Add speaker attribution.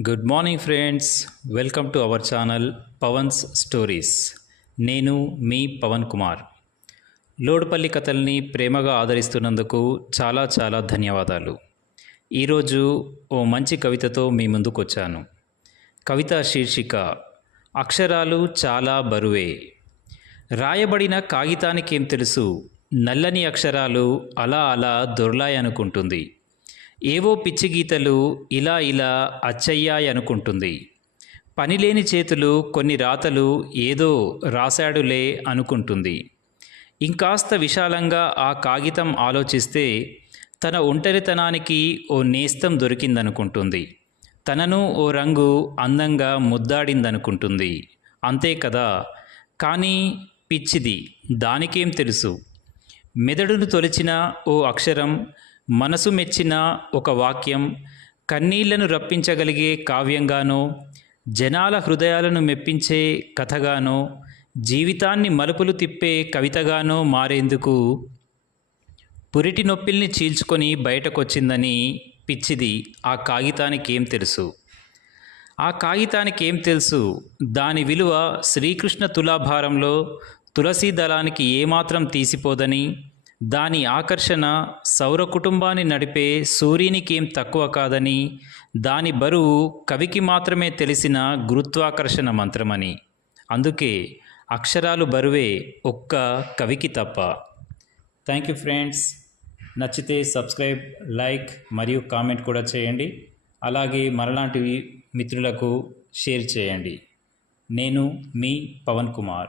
Speaker 1: Good morning friends welcome to our channel Pavan's stories నేను మీ పవన్ కుమార్. లోడుపల్లి కథల్ని ప్రేమగా ఆదరిస్తున్నందుకు చాలా చాలా ధన్యవాదాలు. ఈరోజు ఓ మంచి కవితతో మీ ముందుకొచ్చాను. కవిత శీర్షిక అక్షరాలు చాలా బరువే. రాయబడిన కాగితానికేం తెలుసు? నల్లని అక్షరాలు అలా అలా దొర్లాయనుకుంటుంది. ఏవో పిచ్చి గీతలు ఇలా ఇలా అచ్చయ్యాయి అనుకుంటుంది. పనిలేని చేతులు కొన్ని రాతలు ఏదో రాశాడులే అనుకుంటుంది. ఇంకాస్త విశాలంగా ఆ కాగితం ఆలోచిస్తే తన ఒంటరితనానికి ఓ నేస్తం దొరికిందనుకుంటుంది. తనను ఓ రంగు అందంగా ముద్దాడిందనుకుంటుంది. అంతే కదా? కానీ పిచ్చిది దానికేం తెలుసు? మెదడును తొలిచిన ఓ అక్షరం మనసు మెచ్చిన ఒక వాక్యం కన్నీళ్ళను రప్పించగలిగే కావ్యంగానో జనాల హృదయాలను మెప్పించే కథగానో జీవితాన్ని మలుపులు తిప్పే కవితగానో మారేందుకు పురిటి నొప్పిల్ని చీల్చుకొని బయటకొచ్చిందని పిచ్చిది ఆ కాగితానికి ఏం తెలుసు? ఆ కాగితానికి ఏం తెలుసు? దాని విలువ శ్రీకృష్ణ తులాభారంలో తులసీ దళానికి ఏమాత్రం తీసిపోదని దాని ఆకర్షణ సౌర కుటుంబాన్ని నడిపే సూర్యునికేం తక్కువ కాదని దాని బరువు కవికి మాత్రమే తెలిసిన గురుత్వాకర్షణ మంత్రమని. అందుకే అక్షరాలు బరువే ఒక్క కవికి తప్ప. Thank you friends. నచ్చితే సబ్స్క్రైబ్ లైక్ మరియు కామెంట్ కూడా చేయండి. అలాగే మరలాంటి మిత్రులకు షేర్ చేయండి. నేను మీ పవన్ కుమార్